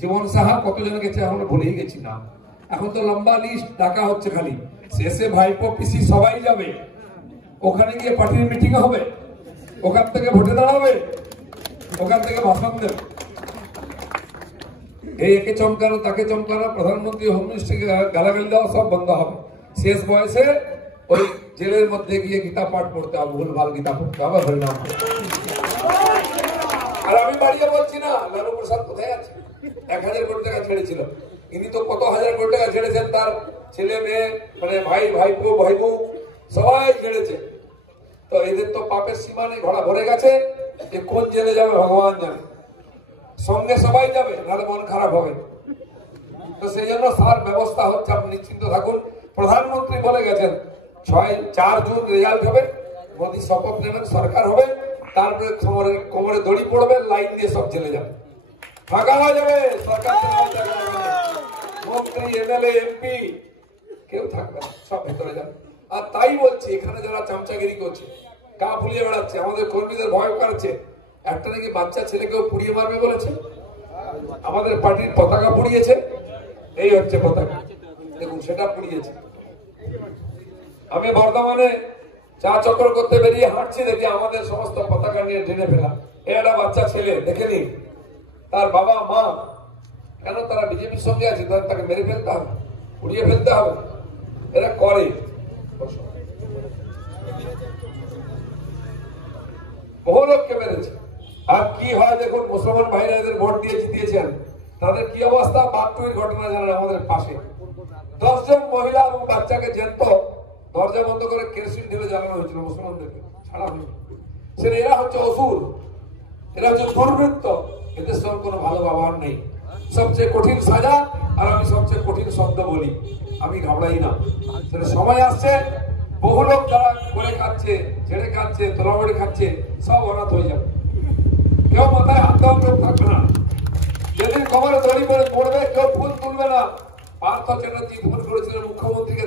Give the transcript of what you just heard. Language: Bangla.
জীবন সাহা কতজন গেছে এখন ভুলেই গেছি না। এখন তো লম্বা লিস্ট ডাকা হচ্ছে, খালি শেষে ভাইপো পিসি সবাই যাবে, ওখানে গিয়ে পার্টির মিটিং হবে, ওখান থেকে ভোটে দাঁড়াবে, ওখান থেকে ভাষণ দেবে। এই একে চমকানো তাকে চমকানো, প্রধানমন্ত্রী হোম মিনিস্টারকে গালাগালি দেওয়া সব বন্ধ হবে। শেষ বয়সে ওই জেলের মধ্যে গিয়ে গীতা পাঠ করতে হবে, ভুলভাল গীতা পড়তে হবে, হরিনাম। আর আমি বাড়িয়ে বলছি না, লালু প্রসাদ কোথায় আছে? 1000 কোটি টাকা ছেড়েছিল, ইনি তো কত হাজার কোটি টাকা ছেড়েছেন, তার ছেলে মেয়ে মানে ভাই ভাইপো ভাইবু সবাই ছেড়েছে। তো এদের তো পাপের সীমা নেই, ঘোড়া ভরে গেছে। যে কোন জেলে যাবে ভগবান জানে, সঙ্গে সবাই যাবে, নাহলে মন খারাপ হবে। তো সেই জন্য সার ব্যবস্থা হচ্ছে, আপনি নিশ্চিন্ত থাকুন। প্রধানমন্ত্রী বলে গেছেন 4 জুন রেজাল্ট হবে, মোদী শপথ নেবেন, সরকার হবে, তারপরে কোমরে দড়ি পড়বে, লাইন দিয়ে সব চলে যাবে, ফাঁকা হয়ে যাবে সরকার। মন্ত্রী এমএলএ এমপি কেউ থাকবে না, সব ভেতরে যাবে। আর তাই বলছি, এখানে যারা চামচাগিরি করছে, গা ফুলিয়ে বেড়াচ্ছে, আমাদের কর্মীদের ভয় করাচ্ছে, একটা নাকি বাচ্চা ছেলেকেও পুড়িয়ে মারবে বলেছে, আমাদের পার্টির পতাকা পুড়িয়েছে, এই হচ্ছে পতাকা, দেখুন সেটা পুড়িয়েছে। আমি বর্ধমানে চা চক্র করতে বেরিয়ে হাঁটছি, দেখি আমাদের সমস্ত পতাকা নিয়ে ঢেলে ফেলা। একটা বাচ্চা ছেলে দেখেনি, তার বাবা মা, কেন তারা বিজেপির সঙ্গে আছে, তাকে মেরে ফেলতে হবে, পুড়িয়ে ফেলতে হবে, এরা করে। বহু লোককে মেরেছে। আর কি হয় দেখুন, মুসলমান ভাইরা এদের ভোট দিয়ে জিতিয়েছেন, তাদের কি অবস্থা? বাগটুইর ঘটনা জানেন, আমাদের পাশে 10 জন মহিলা এবং বাচ্চাকে জ্যান্ত দরজা বন্ধ করে কেরোসিন ঢেলে জ্বালানো হয়েছিল, মুসলমানদেরকে ছাড়া হয়েছিল। সেটা এরা হচ্ছে অসুর, এরা হচ্ছে দুর্বৃত্ত, এদের সঙ্গে কোনো ভালো ব্যবহার নেই। সবচেয়ে কঠিন সাজা, আর আমি সবচেয়ে কঠিন শব্দ বলি, আমি ঘাবড়াই না। সেটা সময় আসছে, বহু লোক যারা করে খাচ্ছে, ছেড়ে খাচ্ছে, তোলাবাড়ি খাচ্ছে, সব অনাথ হয়ে যাবে, কেউ মাথায় হাত দেওয়ার লোক থাকবে না। যেদিন কবরে দড়ি করে পড়বে, কেউ ফুল তুলবে না। পার্থ চ্যাটার্জি ফোন করেছিলেন মুখ্যমন্ত্রীকে।